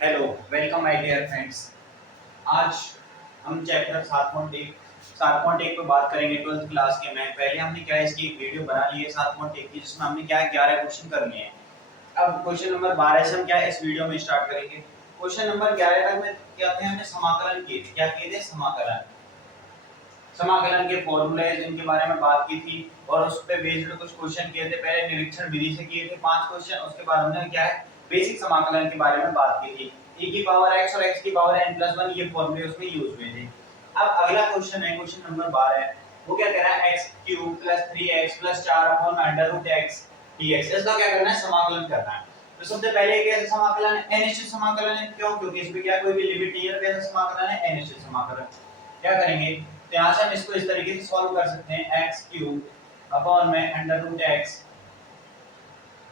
Hello, welcome my dear friends. आज हम chapter 7.1 पे बात करेंगे 12th क्लास के में। पहले हमने क्या इसकी एक वीडियो बना ली है 7.1 की, जिसमें हमने क्या 11 क्वेश्चन कर लिए हैं। अब क्वेश्चन नंबर 12 से हम क्या इस वीडियो में स्टार्ट करेंगे। क्वेश्चन नंबर 11 तक में क्या थे, हमने समाकलन किए थे। क्या किए थे? समाकलन। समाकलन के फॉर्मूले इनके बारे में बात की थी और उस पे बेस्ड कुछ क्वेश्चन किए थे। पहले निरीक्षण विधि से किए थे 5 क्वेश्चन, उसके बाद हमने क्या है बेसिक समाकलन के बारे में बात की थी। e की पावर x और x की पावर n+1 ये फॉर्मूले उसमें यूज हुए थे। अब अगला क्वेश्चन है क्वेश्चन नंबर 12 है। वो क्या कह रहा है x³ + 3x + 4/√x dx। इसका क्या करना है? समाकलन करना है। तो सबसे पहले कैसे समाकलन है? अनिश्चित समाकलन है। क्यों? क्योंकि इसमें क्या कोई भी लिमिट नहीं है। कैसे समाकलन है? अनिश्चित समाकलन। क्या करेंगे? तो यहाँ से हम इसको इस तरीके से सॉल्व कर सकते हैं x³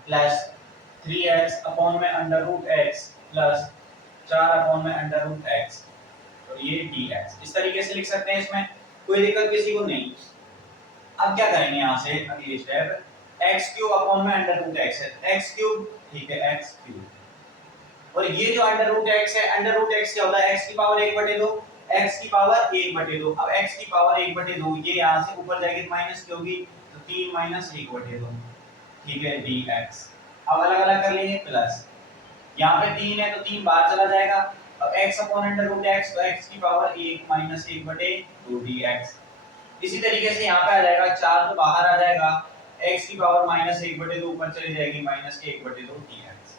plus 3x plus 4/√x और ये dx इस तरीके से लिख सकते हैं। इसमें कोई दिक्कत किसी को नहीं। अब क्या करेंगे यहाँ से अगली स्टेप x³ है। x³ ठीक है, x³ और ये जो √x है, √x क्या होता है? x की पावर 1/2, x की पावर 1/2। अब x की पावर 1/2 ये यहाँ से ऊपर जाएगी तो माइनस की होगी, तो 3 - 1/2 ठीक है dx। अब अलग अलग कर लेंगे प्लस, यहाँ पे 3 है तो 3 बाहर चला जाएगा। अब x/√x तो x की पावर 1 - 1/2 dx। इसी तरीके से यहाँ पे आ जाएगा 4 तो बाहर आ जाएगा, x की पावर -1/2 ऊपर चली जाएगी -1/2 dx।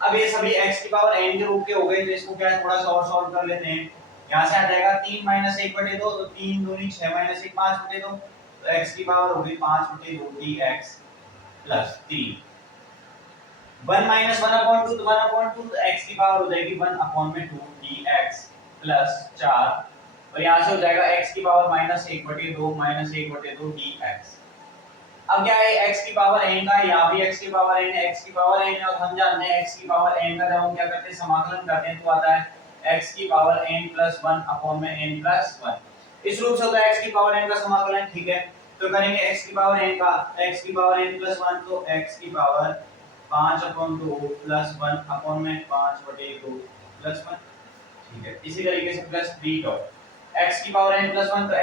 अब ये सभी x की पावर n के रूप के हो गए, तो इसको क्या है थोड़ा सा और सॉल्व कर लेते हैं। यहाँ से आ जाएगा 3 - 1/2 तो 3 दूनी 6 - 1 5/2 तो x की पावर होगी 5/2 dx प्लस 3 1 - 1/2 तो 1/2 तो x की पावर हो जाएगी 1/2 dx प्लस 4 और यहाँ से हो जाएगा x की पावर -1/2 dx। अब क्या है x की पावर n का, यहाँ भी x की पावर n है, x की पावर n है और हम जानते हैं x की पावर n का जब हम क्या करते हैं समाकलन करते हैं तो आता है x की पावर n+1/n+1। इस रूप से होता है x की पावर n का समाकलन। ठीक है, तो करेंगे x की पावर n का, x की पावर n+1 तो x की पावर 5/2 + 1/5/2 + 1 ठीक है। इसी तरीके से प्लस 3 डॉट x की पावर n+1 तो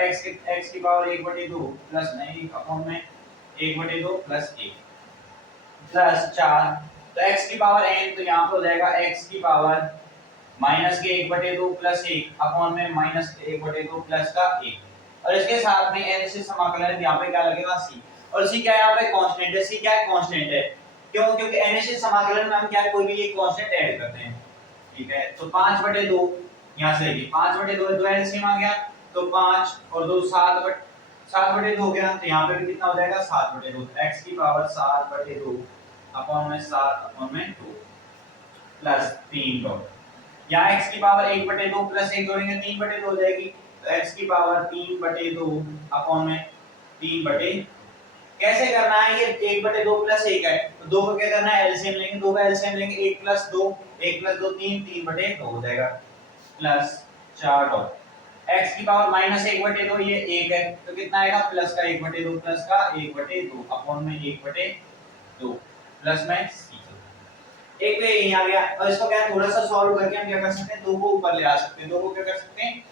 x की पावर 1/2 प्लस नहीं अपॉन में 1/2 प्लस 1 प्लस 4 तो x की पावर n तो यहाँ पे हो जाएगा x की पावर माइनस के 1/2 प्लस 1 अपॉन में -1/2 प्लस का 1 और इसके साथ में n से समाकलन है, यहाँ पे क्या लगेगा c और c क्या है? यहाँ पे कांस्टेंट है। c क्या है? कांस्टेंट है। क्यों? क्योंकि n से समाकलन में हम क्या है कोई भी एक कांस्टेंट ऐड करते हैं। ठीक है, तो 5/2 यहाँ से देखिए 5/2 दो एलसीएम आ गया तो 5 और 2 7/2 हो गया, तो यहाँ पे भी कितना हो जाएगा 7/2 x की पावर 7/2 अपॉन में 2 प्लस 3 डॉट यहाँ x की पावर 1/2 प्लस 1 जोड़ेंगे 3/2 हो जाएगी, तो x की पावर 3/2 अपॉन में 3/, कैसे करना है? ये 1/2 प्लस 1 है तो 2 का क्या करना है? एलसीएम लेंगे, 2 का एलसीएम लेंगे 1 + 2 3 3/2 हो जाएगा प्लस 4 डॉट x की पावर -1/2 ये 1 है तो कितना आएगा? प्लस का 1/2 प्लस का 1/2 अपॉन में 1/2 प्लस में c एक पे यहीं आ गया। और इसको क्या थोड़ा सा सॉल्व करके हम क्या कर सकते हैं? 2 को ऊपर ले आ सकते हैं। 2 को क्या कर सकते हैं?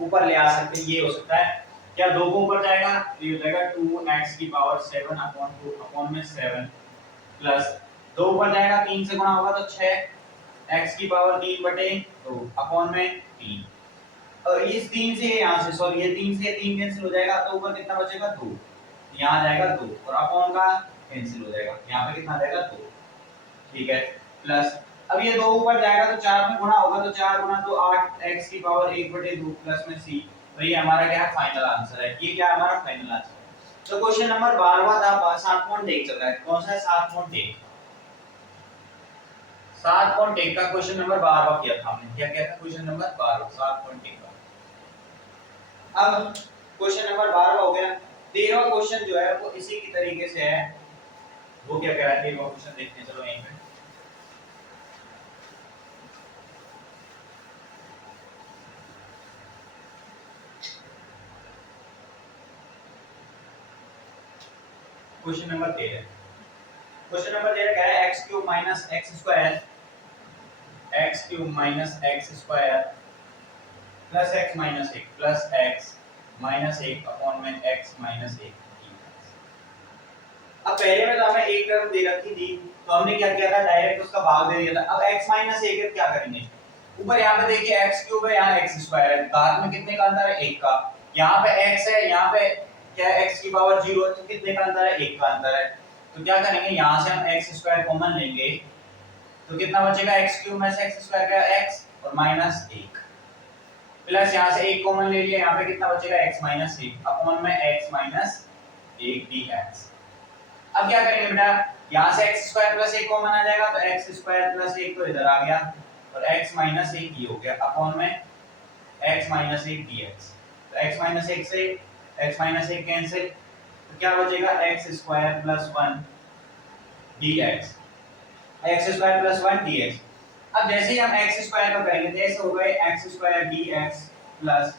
ऊपर ले आ सकते हैं। ये हो सकता है क्या 2 को ऊपर जाएगा तो ये हो जाएगा 2x की पावर 7/2 अपॉन में 7 प्लस 2 ऊपर जाएगा 3 से गुणा होगा तो 6 x की पावर 3/2 अपॉन में 3 और इस 3 से यहाँ से सॉरी ये 3 से 3 कैंसिल हो जाएगा तो ऊपर कितना बचेगा 2, यहाँ आ जाएगा 2 और अपॉन का कैंसिल हो जाएगा, यहाँ पे कितना आ जाएगा 2 ठीक है प्लस अब ये 2 ऊपर जाएगा तो 4 में गुणा होगा तो 4 गुणा तो 8 x की पावर 1/2 प्लस में c तो ये हमारा क्या है फाइनल आंसर है। ये क्या है हमारा फाइनल आंसर है। तो क्वेश्चन नंबर 12वां था 7.1 चल रहा है। कौन सा है? 7.1 का क्वेश्चन नंबर 12वां किया था हमने। क्या किया था? क्वेश्चन नंबर 12 7.1 का। अब क्वेश्चन नंबर 12वां हो गया। 13वां क्वेश्चन जो है वो इसी की तरीके से है। वो क्या कह रहा है 13वां क्वेश्चन देखते हैं, चलो यहीं पे क्वेश्चन नंबर 13 कह रहा है x³ - x² x cube minus x square plus x minus एक प्लस एक्स माइनस एक अपॉन में एक्स माइनस एक। अब पहले में तो हमें एक टर्म दे रखी थी, तो हमने क्या किया था, डायरेक्ट उसका भाग दे दिया था। अब x माइनस एक है, क्या करेंगे, ऊपर यहाँ पे देखिए x क्यूब है, यहाँ x स्क्वायर है, घात में कितने का अंतर है, एक का। यहाँ पे x है, यहाँ पे क्या है, x की पावर 0 है, तो कितने का अंतर है, एक का अंतर है। तो क्या करेंगे, यहाँ से हम x स्क्वायर कॉमन लेंगे, तो कितना बचेगा, x क्यूब में से x स्क्वायर का x और माइनस एक, प्लस यहाँ से एक कॉमन ले लिया, यहाँ पे कितना बचेगा, x माइनस एक अपॉन में x माइनस एक dx। अब क्या करेंगे बेटा, यहाँ से x स्क्वायर प्लस एक कॉमन आ जाएगा, तो x स्क्वायर प्लस एक तो इधर आ गया और x माइनस एक ये हो गया अपॉन में x माइनस एक dx। तो x माइनस एक से x माइनस एक कैंसिल, तो क्या बचेगा, x square plus 1 dx, x square plus 1 dx। अब जैसे ही हम x स्क्वायर को करेंगे, जैसे हो गए x square dx plus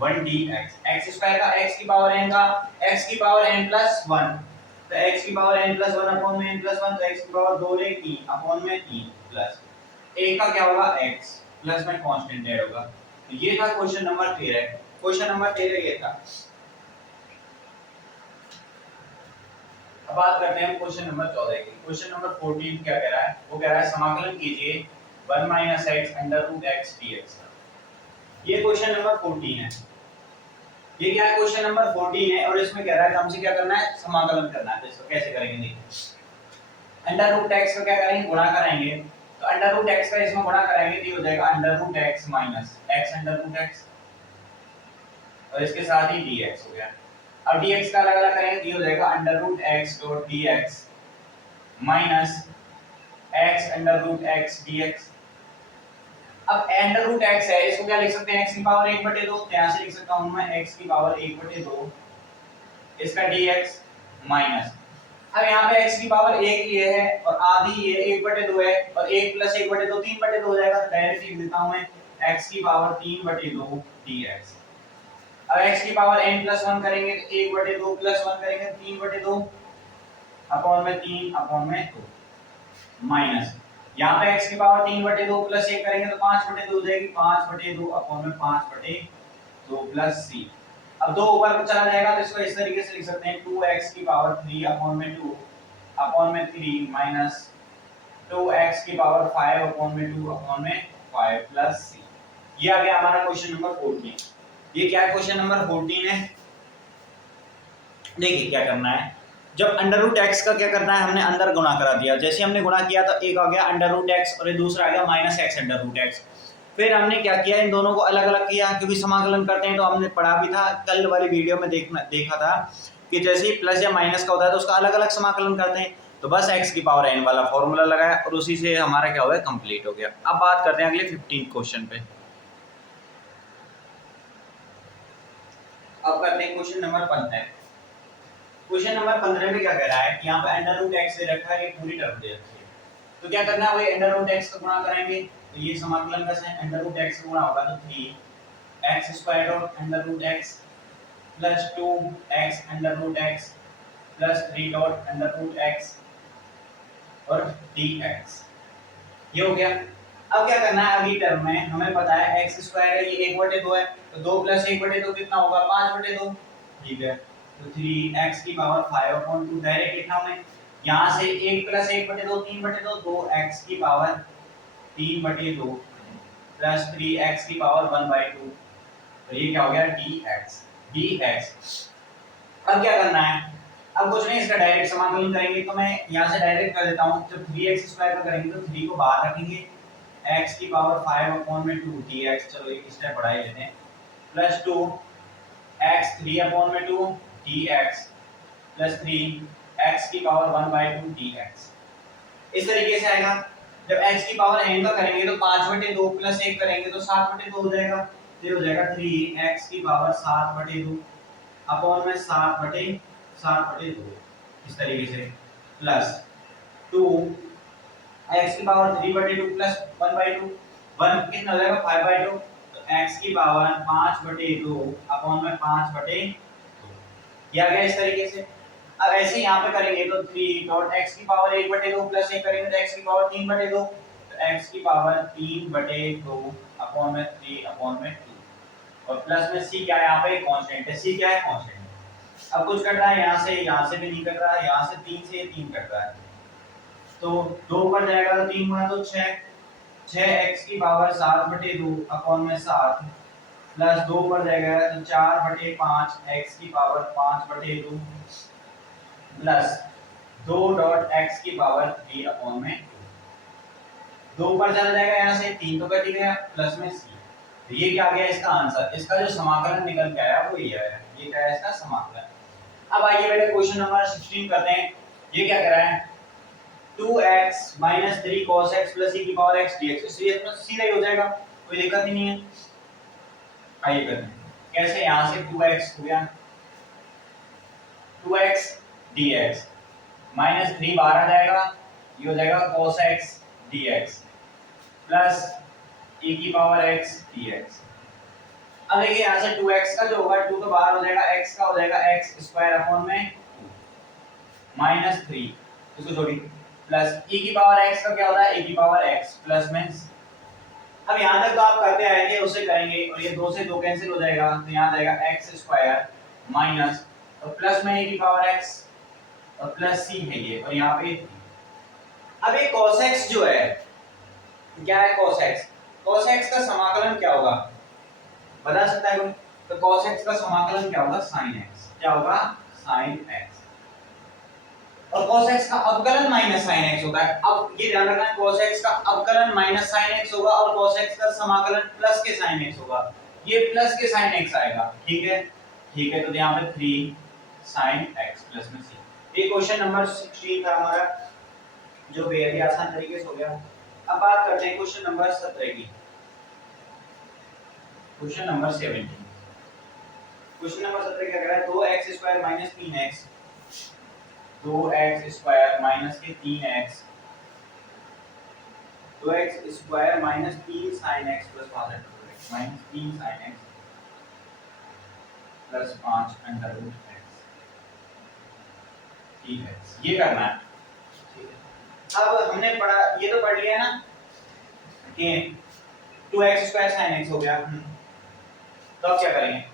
1 dx। x square का x की पावर n का x की पावर n प्लस 1, तो x की पावर n प्लस 1 अपॉन में n प्लस 1, तो x की पावर 2 ले 3 अपॉन में 3 प्लस एक का क्या होगा, x प्लस में कांस्टेंट ऐड होगा। तो ये था क्वेश्चन नंबर 13। क्वेश्चन नंबर 13 ये था। अब बात करते हैं क्वेश्चन नंबर 14 की। क्वेश्चन नंबर 14 क्या कह रहा है, वो कह रहा है समाकलन कीजिए 1 - x √x dx। ये क्वेश्चन नंबर 14 है। ये क्या है, क्वेश्चन नंबर 14 है और इसमें कह रहा है कि हमसे क्या करना है, समाकलन करना है। तो इसको कैसे करेंगे, देखिए √x को क्या करेंगे, गुणा कराएंगे, तो √x का इसमें गुणा कराएंगे तो ये हो जाएगा √x माइनस x √x और इसके साथ ही dx हो गया। अब dx का अलग अलग करेंगे तो ये हो जाएगा √x dx minus x √x dx। अब √x है, इसको क्या लिख सकते हैं, x की पावर 1/2, तो यहां से लिख सकता हूं मैं x की पावर 1/2 इसका dx माइनस, अब यहाँ पे x की पावर 1 ये है और आधी ये 1/2 है और 1 प्लस 1/2 3/2 हो जाएगा, तो डायरेक्ट लिख देता हूं मैं x की पावर 3/2 dx। अब x की पावर n प्लस 1 करेंगे तो 1/2 प्लस 1 करेंगे 3/2 अपॉन में 3 अपॉन में 2 माइनस, यहाँ पे x की पावर 3/2 प्लस 1 करेंगे तो 5/2 हो जाएगी, 5/2 अपॉन में 5/2 प्लस c। अब 2 ऊपर चला जाएगा तो इसको इस तरीके से लिख सकते हैं 2x की पावर 3 अपॉन में 2 अपॉन में 3 माइनस 2x की पावर 5 अपॉन में 2 अपॉन में 5 प्लस c। ये आ गया हमारा क्वेश्चन नंबर 14। ये क्या है, क्वेश्चन नंबर 14 है। देखिए क्या करना है, जब √x का क्या करना है, हमने अंदर गुणा करा दिया, जैसे हमने गुणा किया तो एक आ गया √x और ये दूसरा आ गया माइनस x √x। फिर हमने क्या किया, इन दोनों को अलग अलग किया, क्योंकि समाकलन करते हैं तो हमने पढ़ा भी था कल वाली वीडियो में, देखा था कि जैसे ही प्लस या माइनस का होता है तो उसका अलग अलग समाकलन करते हैं। तो बस x की पावर n वाला फॉर्मूला लगाया और उसी से हमारा क्या हो गया, कंप्लीट हो गया। अब बात करते हैं अगले 15 क्वेश्चन पे। अब करते हैं क्वेश्चन नंबर 15। क्वेश्चन नंबर 15 में क्या कह रहा है कि यहाँ पे √x दे रखा है, ये पूरी टर्म दे रखी है, तो क्या करना है, वही √x का गुणा करेंगे, तो ये समाकलन का साइन √x का गुणा होगा तो 3x square dot √x plus 2x √x plus 3 dot √x और dx। ये हो गया। अब क्या करना है, अगली टर्म में हमें पता है x स्क्वायर है, ये 1/2 है, तो 2 प्लस 1/2 कितना होगा, 5/2। ठीक है, तो 3x की पावर 5/2 डायरेक्ट लिखा हमने, यहाँ से 1 प्लस 1/2 3/2, 2x की पावर 3/2 प्लस 3x की पावर 1/2, तो ये क्या हो गया, dx। अब क्या करना है, अब कुछ नहीं, इसका डायरेक्ट समाकलन करेंगे, तो मैं यहाँ से डायरेक्ट कर देता हूँ। जब 3x स्क्वायर का करेंगे तो 3 को बाहर रखेंगे, x की पावर 5/2 dx, चलो एक स्टेप बढ़ा ही लेते हैं, plus 2 x 3/2 dx plus 3 x की पावर 1/2 dx। इस तरीके से आएगा। जब x की पावर n का करेंगे तो 5/2 प्लस 1 करेंगे तो 7/2 हो जाएगा, तो ये हो जाएगा 3x की पावर 7/2 अपॉन में 7/2 इस तरीके से, प्लस 2 x की पावर 3/2 प्लस 1/2, 1 कितना हो जाएगा, 5/2, तो x की पावर 5/2 अपॉन में 5/2 किया गया इस तरीके से। अब ऐसे यहाँ पे करेंगे तो 3 डॉट x की पावर 1/2 प्लस 1 करेंगे तो x की पावर 3/2, तो x की पावर 3/2 अपॉन में 3 अपॉन में 2 और प्लस में c क्या है, यहाँ पे कांस्टेंट है, c क्या है, कांस्टेंट है। अब कुछ कट रहा है यहाँ से भी नहीं कट रहा है, यहाँ से 3 से ये 3 कट रहा है, तो 2 ऊपर जाएगा तो 3 गुना तो 6x की पावर 7/2 अपॉन में 7 प्लस 2 ऊपर जाएगा तो 4/5 x की पावर 5/2 प्लस 2 डॉट x की पावर 3 अपॉन में 2 ऊपर चला जाएगा, यहाँ से 3 तो कट गया प्लस में c। तो ये क्या आ गया इसका आंसर, इसका जो समाकलन निकल के आया वो ये आया, ये क्या है इसका समाकलन। अब आइए बेटा क्वेश्चन नंबर 16 करते हैं। ये क्या कह रहा है 2x - 3 cos x + e की पावर x dx, इसलिए इसमें सीधा ही हो जाएगा, कोई दिक्कत ही नहीं है। आइए करते हैं कैसे, यहाँ से 2x हो गया 2x dx -3 बाहर आ जाएगा, ये हो जाएगा cos x dx plus e की पावर x dx। अब देखिए यहाँ से 2x का जो होगा 2 तो बाहर हो जाएगा, x का हो जाएगा x² अपॉन में -3 इसको छोड़ी प्लस e की पावर x का क्या होता है e की पावर x प्लस में। अब यहाँ तक तो आप करते आए थे उसे करेंगे और ये 2 से 2 कैंसिल हो जाएगा, तो यहाँ जाएगा x² माइनस और प्लस में e की पावर x और प्लस c है ये, और यहाँ पे अब ये cos x जो है क्या है, cos x का समाकलन क्या होगा बता सकता है कोई? तो cos x का समाकलन क्या होगा sin x, क्या होगा sin x, और cos x का अवकलन माइनस sin x होता है। अब ये ध्यान रखना है cos x का अवकलन माइनस sin x होगा और cos x का समाकलन प्लस के sin x होगा, ये प्लस के sin x आएगा, ठीक है ठीक है। तो यहाँ पे 3 sin x प्लस में c। ये क्वेश्चन नंबर 16 था हमारा, जो बेहद ही आसान तरीके से हो गया। अब बात करते हैं क्वेश्चन नंबर 17 की। क्वेश्चन नंबर 17, क्वेश्चन नंबर 17 क्या कह रहा है 2x² - 3x 2x² माइनस के 3x 2x² minus 3 sin x plus 5 minus 3 sin x plus 5 under root x, ठीक है ये करना है, ठीक है। अब हमने पढ़ा, ये तो पढ़ लिया ना कि 2x² sin x हो गया, तो अब क्या करेंगे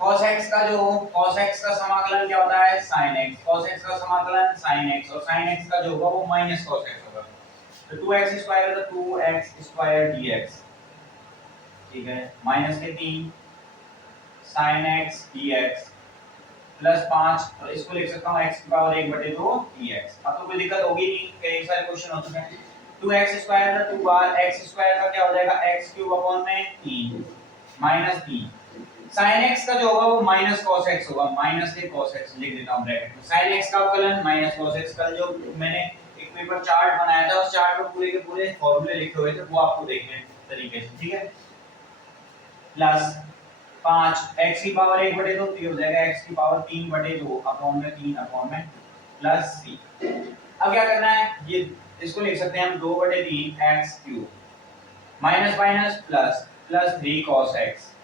cos x का जो cos x का समाकलन क्या होता है sin x, cos x का समाकलन sin x और sin x का जो होगा वो माइनस cos x होगा, तो 2x² है तो 2x² dx, ठीक है माइनस के 3 sin x dx प्लस 5 और इसको लिख सकता हूं x की पावर 1/2 dx। अब तो कोई दिक्कत होगी नहीं, कई सारे क्वेश्चन हो चुके हैं। 2x² था 2 बार x² का क्या हो जाएगा x³ अपॉन में 3 माइनस 3 sin x का जो होगा वो माइनस cos x होगा, माइनस के cos x लिख देता हूं ब्रैकेट में, sin x का अवकलन माइनस cos x का जो मैंने एक पेपर चार्ट बनाया था उस चार्ट में पूरे के पूरे फॉर्मूले लिखे हुए थे वो आपको देखने तरीके से, ठीक है। प्लस 5 x की पावर 1/2 तो ये हो जाएगा x की पावर 3/2 अपॉन में 3 अपॉन में प्लस c। अब क्या करना है, ये इसको लिख सकते हैं हम 2/3 x³ minus minus plus plus 3 cos x।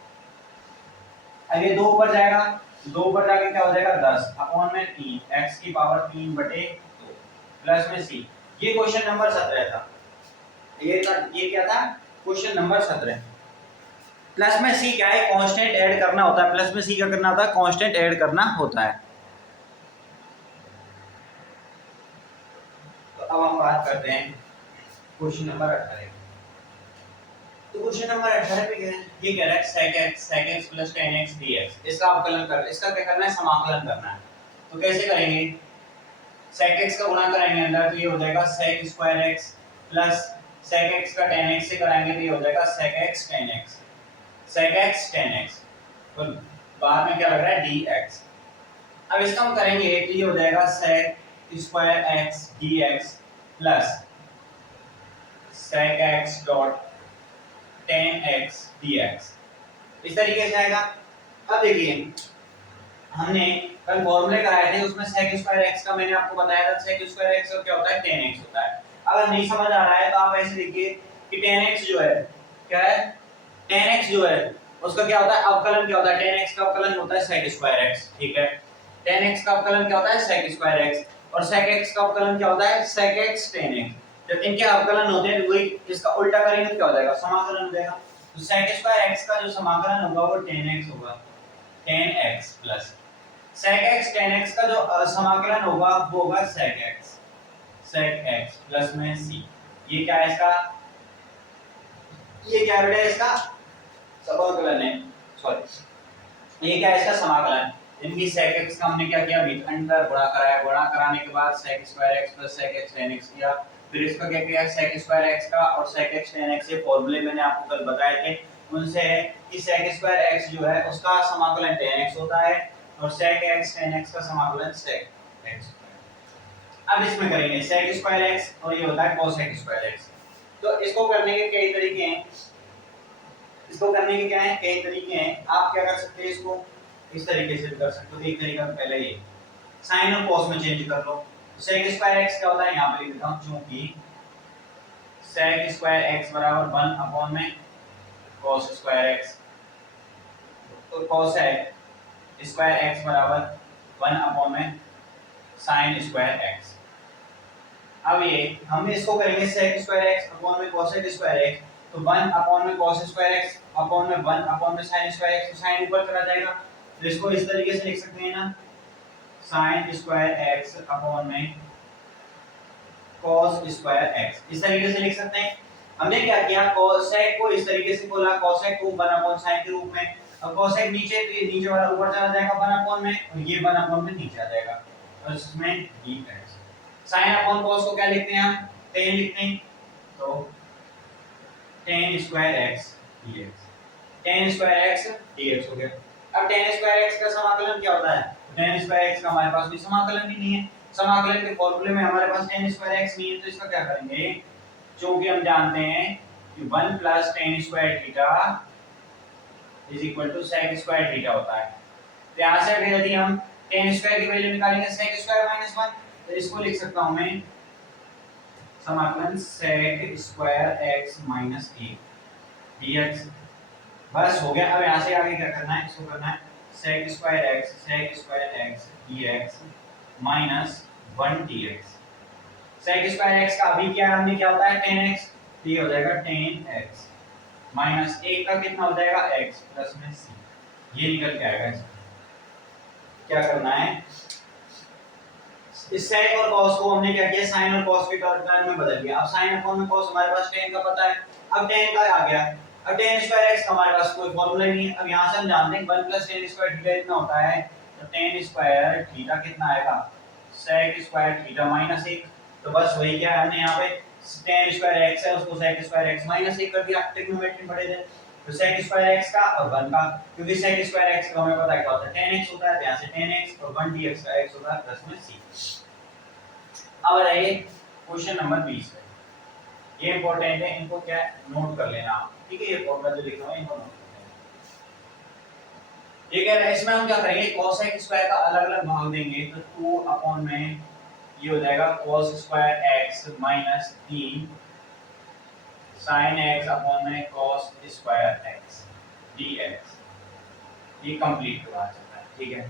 अब ये 2 ऊपर जाएगा, 2 ऊपर जाके क्या हो जाएगा 10 अपॉन में 3 x की पावर 3/2 प्लस में c। ये क्वेश्चन नंबर 17 था, ये क्या था क्वेश्चन नंबर 17। प्लस में c क्या है, कांस्टेंट ऐड करना होता है, प्लस में c क्या करना होता है, कांस्टेंट ऐड करना होता है। तो अब हम बात करते हैं क्वेश्चन नंबर 18। तो क्वेश्चन नंबर 18 पे क्या है, ये कह रहा है sec x plus tan x dx, इसका अवकलन कर, इसका क्या करना है समाकलन करना है। तो कैसे करेंगे, sec x का गुणा करेंगे अंदर तो ये हो जाएगा sec² x plus sec x का tan x से कराएंगे तो ये हो जाएगा sec x tan x, sec x tan x, तो बाद में क्या लग रहा है dx। अब इसका हम करेंगे तो ये हो जाएगा sec² x dx plus sec x dot tan x dx, इस तरीके से आएगा। अब देखिए हमने कल फॉर्मूले कराए थे उसमें sec² x का मैंने आपको बताया था sec² x का क्या होता है tan x होता है। अगर नहीं समझ आ रहा है तो आप ऐसे देखिए कि tan x जो है क्या है, tan x जो है उसका क्या होता है अवकलन क्या होता है, tan x का अवकलन होता है sec² x, ठीक है। tan x का अवकलन क्या होता है sec² x और sec x का अवकलन क्या होता है sec x tan x। जब इनके अवकलन होते हैं वही इसका उल्टा करेंगे तो क्या हो जाएगा, समाकलन हो जाएगा। तो sec स्क्वायर x का जो समाकलन होगा वो tan x होगा, tan x plus sec x tan x का जो समाकलन होगा वो होगा sec x प्लस में c। ये क्या है इसका, ये क्या है इसका समाकलन है, सॉरी ये क्या है इसका समाकलन। इनकी sec x का हमने क्या किया, अंतर गुणा कराया, गुणा कराने के बाद sec square x plus sec x tan x किया, फिर इसका क्या किया sec स्क्वायर x का और sec x tan x के फॉर्मूले मैंने आपको कल बताए थे, उनसे कि sec स्क्वायर x जो है उसका समाकलन tan x होता है और sec x tan x का समाकलन sec x। अब इसमें करेंगे sec स्क्वायर x और ये होता है cosec स्क्वायर x। तो इसको करने के कई तरीके हैं, इसको करने के क्या है कई तरीके हैं। आप क्या कर सकते हैं, इसको इस तरीके से कर सकते हो। एक तरीका तो पहले ये साइन और कॉस में चेंज कर लो। sec स्क्वायर x क्या होता है, यहां पे लिख देता हूं, क्योंकि sec स्क्वायर x बराबर 1 अपॉन में cos स्क्वायर x, तो cosec स्क्वायर x बराबर 1 अपॉन में sin स्क्वायर x। अब ये हम इसको करेंगे sec स्क्वायर x अपॉन में cosec स्क्वायर x, तो 1 अपॉन में cos स्क्वायर x अपॉन में 1 अपॉन में sin स्क्वायर x, तो sin ऊपर चला जाएगा, तो इसको इस तरीके से लिख सकते हैं ना, sin स्क्वायर x अपॉन में cos स्क्वायर x, इस तरीके से लिख सकते हैं। हमने क्या किया, cosec को इस तरीके से बोला, cosec को 1 अपॉन sin के रूप में, अब cosec नीचे तो ये नीचे वाला ऊपर चला जाएगा 1 अपॉन में और ये 1 अपॉन में नीचे आ जाएगा, और इसमें dx। sin अपॉन cos को क्या लिखते हैं हम, tan लिखते हैं, तो tan square x dx, tan square x dx हो गया। अब tan स्क्वायर x का समाकलन क्या होता है, tan स्क्वायर x का हमारे पास कोई समाकलन ही नहीं है, समाकलन के फॉर्मूले में हमारे पास tan स्क्वायर x नहीं है, तो इसका क्या करेंगे, क्योंकि हम जानते हैं कि 1 plus tan square theta is equal to sec square theta होता है। तो यहां से अगर यदि हम tan स्क्वायर की वैल्यू निकालेंगे sec स्क्वायर माइनस 1, तो इसको लिख सकता हूं मैं समाकलन sec square x minus 1 dx, बस हो गया। अब यहां से आगे क्या करना है, इसको करना है sec square x dx minus 1 dx। sec square x का अभी क्या हमने क्या होता है tan x, तो ये हो जाएगा tan x माइनस 1 का कितना हो जाएगा x प्लस में c, ये निकल के आएगा। क्या करना है, इस sec और cos को हमने क्या किया, sin और cos के टर्म में बदल दिया। अब sin अपॉन में cos हमारे पास tan का पता है, अब tan का आ गया, अब tan स्क्वायर x का हमारे पास कोई फार्मूला नहीं है। अब यहां से हम जानते हैं 1 प्लस tan स्क्वायर थीटा इतना होता है, तो tan स्क्वायर थीटा कितना आएगा, sec स्क्वायर थीटा माइनस 1, तो बस वही क्या है, हमने यहां पे tan स्क्वायर x है उसको sec स्क्वायर x माइनस 1 कर दिया, ट्रिग्नोमेट्री पढ़े थे, तो sec स्क्वायर x का और 1 का, क्योंकि sec स्क्वायर x का हमें पता है क्या होता है tan x होता है, तो यहां से tan x और 1 dx का x होता है प्लस में c। अब आइए क्वेश्चन नंबर 20 पे, ये इंपॉर्टेंट है, इनको क्या नोट कर लेना, ठीक है, ये फॉर्मूला जो लिखा हुआ है इनको नोट कर लेना। ये कह रहा है इसमें हम क्या करेंगे, cosec स्क्वायर का अलग-अलग भाग देंगे, तो 2 अपॉन में ये हो जाएगा cos square x minus 3 sin x upon में cos स्क्वायर x dx, ये कंप्लीट हुआ जाता है, ठीक है।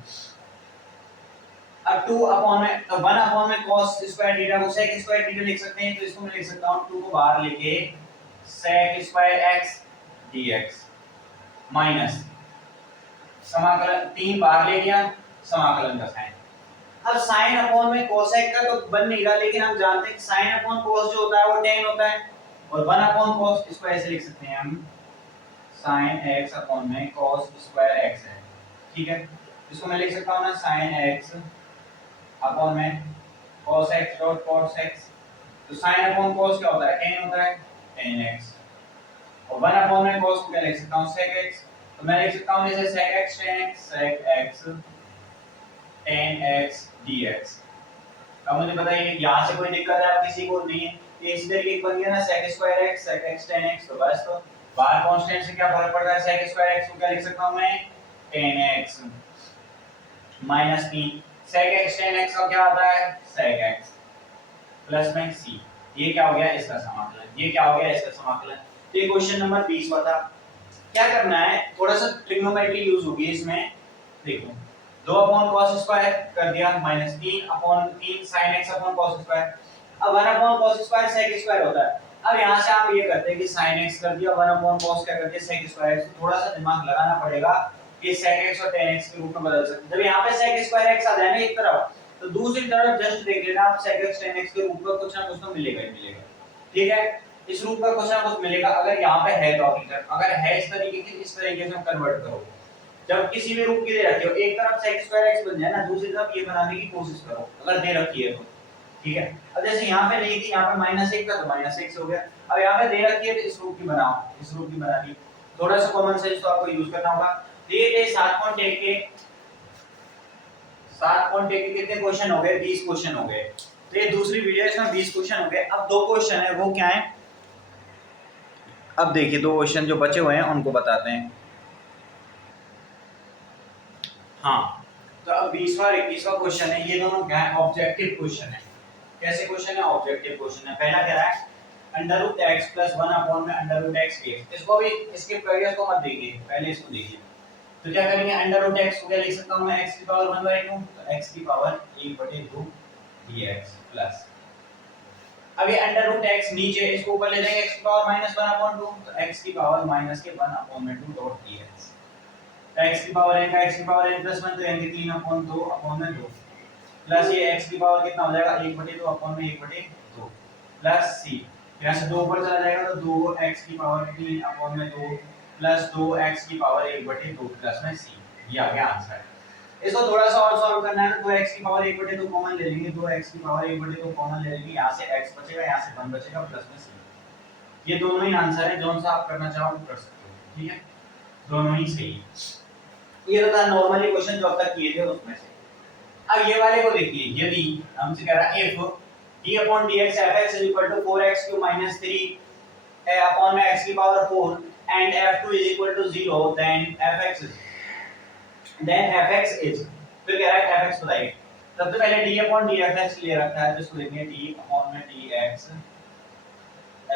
अब 2 अपॉन में, तो 1 अपॉन में cos स्क्वायर थीटा को sec स्क्वायर थीटा लिख सकते हैं, तो इसको मैं लिख सकता हूं 2 को बाहर लेके sec square x dx minus समाकलन 3 बाहर ले लिया, समाकलन का साइन। अब sin अपॉन में cosec का तो बन नहीं रहा, लेकिन हम जानते हैं कि sin अपॉन cos जो होता है वो tan होता है, और 1 अपॉन cos इसको ऐसे लिख सकते हैं हम sin x अपॉन में cos स्क्वायर x है, ठीक है। इसको मैं लिख सकता हूं ना sin x अपॉन में cos x dot cos x, तो sin अपॉन cos क्या होता है, tan होता है, tan x, और 1 अपॉन में cos को क्या लिख सकता हूं sec x, तो मैं लिख सकता हूं जैसे sec x tan x sec x tan x dx। अब मुझे बताइए यहां से कोई दिक्कत है आप किसी को नहीं है, ये इस तरीके बन गया ना sec square x sec x tan x, तो बस तो बाहर कांस्टेंट से क्या फर्क पड़ता है, sec स्क्वायर x को क्या लिख सकता हूं मैं tan x minus 3 sec x tan x का क्या होता है sec x प्लस में c, ये क्या हो गया इसका समाकलन, ये क्या हो गया इसका समाकलन। तो ये क्वेश्चन नंबर 20 हुआ था। क्या करना है, थोड़ा सा ट्रिग्नोमेट्री यूज होगी इसमें, देखो 2 अपॉन cos स्क्वायर कर दिया minus 3 upon 3 sin x upon cos square. अब 1 upon cos square sec square होता है। अब यहाँ से आप ये करते हैं कि sin x कर दिया, 1 अपॉन cos क्या करते हैं sec स्क्वायर x, थोड़ा सा दिमाग लगाना पड़ेगा कि sec x और tan x के रूप में बदल सकते हैं। जब यहाँ पे sec स्क्वायर x आ जाए ना एक तरफ, तो दूसरी तरफ जस्ट देख लेना आप sec x tan x के रूप में कुछ ना कुछ तो मिलेगा ही मिलेगा, ठीक है। इस रूप का कुछ ना कुछ मिलेगा अगर यहाँ पे है तो ऑपरेटर, अगर है इस तरीके से कन्वर्ट करो। जब किसी भी रूप की दे रखी हो, एक तरफ sec स्क्वायर x बन जाए ना, दूसरी तरफ ये बनाने की कोशिश करो अगर दे रखी है तो, ठीक है। अब जैसे यहाँ पे नहीं थी, यहाँ पे -1 था तो -x हो गया। अब यहाँ पे दे रखी है तो इस रूप की बनाओ, इस रूप की बना दी। थोड़ा सा कॉमन सेंस तो आपको यूज करना होगा। दिए गए 7 पॉइंट के कितने क्वेश्चन हो गए? 20 क्वेश्चन हो गए। तो ये दूसरी वीडियो, इसमें 20 क्वेश्चन हो गए। अब दो क्वेश्चन है, वो क्या है? अब देखिए दो क्वेश्चन जो बचे हुए हैं उनको बताते हैं। हाँ, तो अब 20वां और 21वां क्वेश्चन है, ये दोनों क्या है? ऑब्जेक्टिव क्वेश्चन है। कैसे क्वेश्चन है? ऑब्जेक्टिव क्वेश्चन है। पहला कह रहा है √x + 1 अपॉन में √x dx। इसको भी स्किप करिए, इसको मत देखिए, पहले इसको देखिए। तो क्या करेंगे? √x को क्या लिख सकता हूं मैं? x की पावर 1/2, तो x की पावर 1/2 dx प्लस, अब ये √x नीचे, इसको ऊपर ले जाएंगे, x की पावर -1/2, तो x की पावर -1/2 डॉट dx। तो x की पावर n का x की पावर n + 1, तो n की 3/2 प्लस ये x की पावर कितना हो जाएगा? 1/2 अपॉन में 1/2 प्लस c, यहाँ से 2 ऊपर चला जाएगा तो 2x की पावर 3 अपॉन में 2 प्लस 2x की पावर 1/2 प्लस में c। ये आ गया आंसर। इसको थोड़ा सा और सॉल्व करना है ना, 2x की पावर 1/2 कॉमन ले लेंगे, 2x की पावर 1/2 कॉमन ले लेंगे, यहाँ से x बचेगा, यहाँ से 1 बचेगा प्लस में c। ये दोनों ही आंसर है, जो सा आप करना चाहो कर सकते हो, ठीक है, दोनों ही सही। ये था नॉर्मली क्वेश्चन जो अब तक किए थे उसमें से। अब ये वाले को देखिए, यदि हमसे कह रहा है if d upon dx fx is equal to 4x³ minus 3 upon x की power 4 and f2 is equal to 0, then fx is, फिर कह रहा है fx बताइए। सबसे पहले d upon dfx ले रखा है, तो इसको लिखेंगे d upon में dx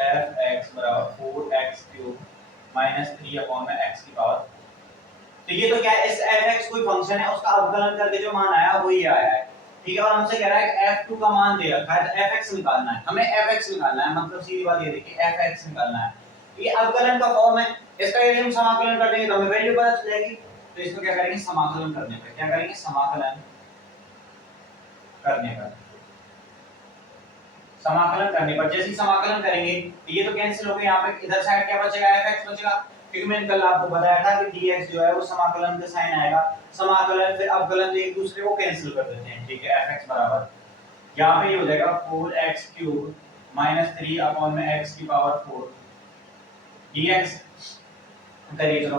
fx बराबर 4x³ minus 3 upon में x की पावर। तो ये तो क्या है? इस fx कोई फंक्शन है, उसका अवकलन करके जो मान आया वो ये आया है, ठीक है। और हमसे कह रहा है कि f2 का मान दे रखा है, तो fx निकालना है, हमें fx निकालना है, मतलब सीधी बात ये देखिए fx निकालना है। ये अवकलन का फॉर्म है, इसका यदि हम समाकलन कर देंगे तो हमें वैल्यू पता चल जाएगी। तो इसको क्या करेंगे? समाकलन करने पे क्या करेंगे? समाकलन करने पर, समाकलन करने पर जैसे ही समाकलन करेंगे ये तो कैंसिल हो गए, यहाँ पे इधर साइड क्या बचेगा? fx बचेगा, क्योंकि मैंने कल आपको बताया था कि dx जो है वो समाकलन का साइन आएगा, समाकलन फिर अवकलन एक दूसरे को कैंसिल कर देते हैं, ठीक है। fx बराबर यहाँ पे ये हो जाएगा 4x³ -3 अपॉन में x की पावर 4 dx। करिए चलो,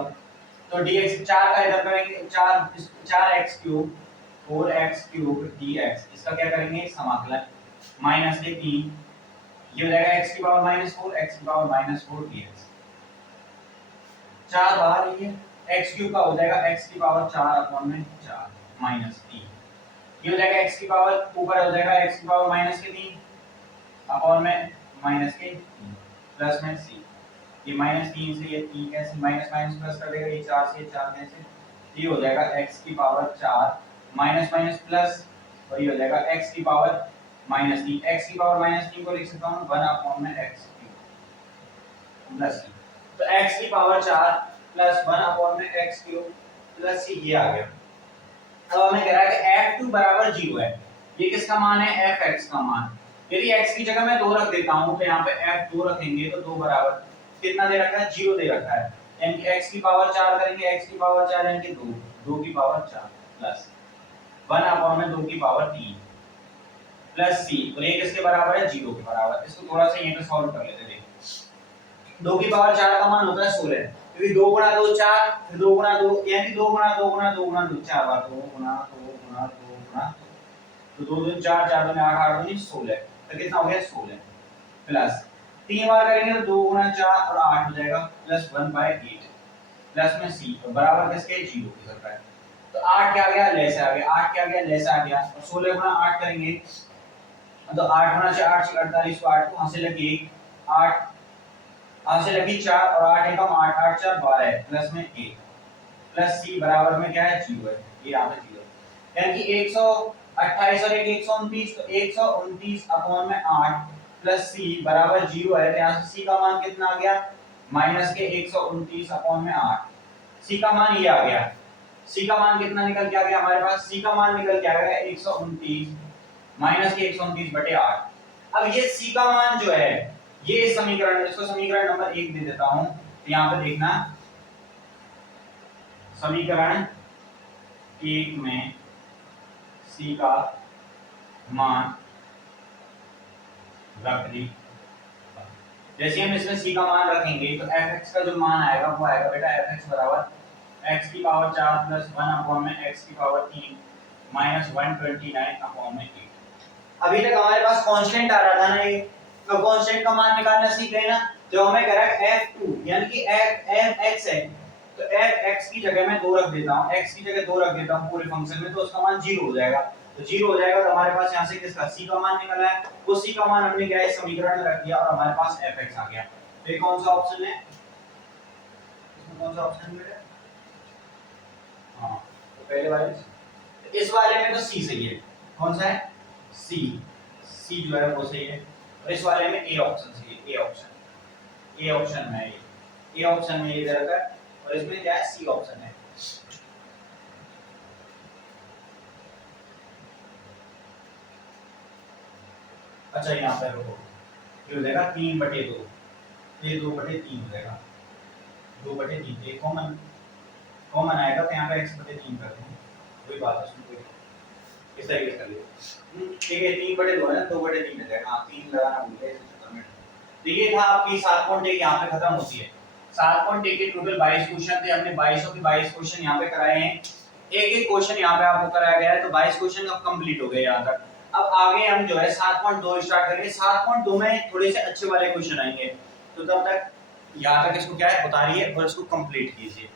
तो dx 4 का इधर करेंगे, 4x³ 4x³ dx, इसका क्या करेंगे? समाकलन माइनस के 3, ये हो जाएगा x की पावर -4 x की पावर -4 dx। 4 बाहर ये x³ का हो जाएगा x की पावर 4 अपॉन में 4 -3, ये हो जाएगा x की पावर ऊपर हो जाएगा x की पावर -3 अपॉन में -3 प्लस में c। ये -3 से ये 3 कैसे माइनस माइनस प्लस कर देगा, ये 4 से 4 कैसे, ये हो जाएगा x की पावर 4 माइनस माइनस प्लस, और ये हो जाएगा x की पावर -3। x की पावर -3 को लिख सकता हूं 1 अपॉन में x³ प्लस c। तो x की पावर 4 प्लस 1 अपॉन में x³ प्लस c, ये आ गया। अब हमें कह रहा है कि f2 बराबर 0 है, ये किसका मान है? fx का मान। यदि x की जगह मैं 2 रख देता हूं तो यहाँ पे f2 रखेंगे तो 2 बराबर कितना दे रखा है? 0 दे रखा है, यानी कि x की पावर 4 करेंगे, x की पावर 4 यानी कि 2, 2 की पावर 4 प्लस 1 अपॉन में 2 की पावर 3 प्लस c, और ये किसके बराबर है? 0 के बराबर। इसको थोड़ा सा यहीं पे सॉल्व कर लेते हैं। 2 की पावर 4 का मान होता है 16, क्योंकि 2 गुणा 2 4, फिर 2 गुणा 2 यानी 2 गुणा 2 गुणा 2 गुणा 2 4 बार 2 गुणा 2 गुणा 2 गुणा, तो 2 2 4 4 2 8 8 2 16, तो कितना हो गया? 16 प्लस 3 बार करेंगे तो 2 गुणा 4 और 8 हो जाएगा प्लस 1/8 प्लस में c, और बराबर किसके? 0 की जगह है। तो 8 क्या आ गया? ले से आ गया, 8 क्या आ गया? ले से आ गया, और 16 गुणा 8 करेंगे तो 8 गुणा 4 8 48 को 8 को हां से लगी 8, हां से लगी 4 और 8 एकम 8 8 4 12 प्लस में 1 प्लस c बराबर में क्या है? 0 है, ये यहां पे 0, यानी कि 28 और 129, तो 129 अपॉन में 8 प्लस सी बराबर 0 है, तो यहाँ से सी का मान कितना आ गया माइनस के 129 अपॉन में 8। सी का मान ये आ गया, सी का मान कितना निकल के आ गया हमारे पास, सी का मान निकल के आ गया 129 माइनस के 129 बटे 8। अब ये सी का मान जो है ये समीकरण, इसको समीकरण नंबर 1 दे देता हूं, तो यहाँ पे देखना समीकरण 1 में सी का मान रख दी। जैसे हम इसमें सी का मान रखेंगे तो fx का जो मान आएगा वो आएगा बेटा fx बराबर x की पावर 4 प्लस 1 अपॉन में x की पावर 3 माइनस 129 अपॉन में 8। अभी तक हमारे पास कांस्टेंट आ रहा था ना, ये तो कांस्टेंट का मान निकालना सीख गए ना। जो हमें कह रहा है f2 यानी कि fx है, तो fx की जगह मैं 2 रख देता हूं, x की जगह 2 रख देता हूं पूरे फंक्शन में, तो उसका मान 0 हो जाएगा। तो 0 हो जाएगा तो हमारे पास यहां से किसका c का मान निकला है, वो c का मान हमने क्या है समीकरण में रख दिया और हमारे पास fx आ गया। तो ये कौन सा ऑप्शन है, इसमें कौन सा ऑप्शन है? हां तो पहले वाले, तो इस वाले में तो c सही है। कौन सा है c जो है वो सही है, और इस वाले में a ऑप्शन सही है, a ऑप्शन में ये, a ऑप्शन में ये दे रखा है, और इसमें क्या है c ऑप्शन है। अच्छा यहाँ पे रुको, ये हो जाएगा 3/2, ये 2/3 हो जाएगा, 2/3 ये कॉमन आएगा, तो यहाँ पे x/3 कर देंगे, कोई बात नहीं, इस तरीके से कर लीजिए। ठीक है 3/2 है ना, 2/3 हो जाएगा। हाँ 3 लगाना भूल गए इस चक्कर में। तो ये था आपकी 7 पॉइंट एक यहाँ पे खत्म होती है। 7 पॉइंट एक के टोटल 22 क्वेश्चन थे, हमने 22 के 22 क्वेश्चन यहाँ पे कराए हैं, एक क्वेश्चन यहाँ पे आपको कराया गया है, तो 22 क्वेश्चन अब कंप्लीट हो गए यहाँ तक। अब आगे हम जो है 7.2 स्टार्ट करेंगे। 7.2 में थोड़े से अच्छे वाले क्वेश्चन आएंगे, तो तब तक यहाँ तक इसको क्या है उतारिए और इसको कंप्लीट कीजिए।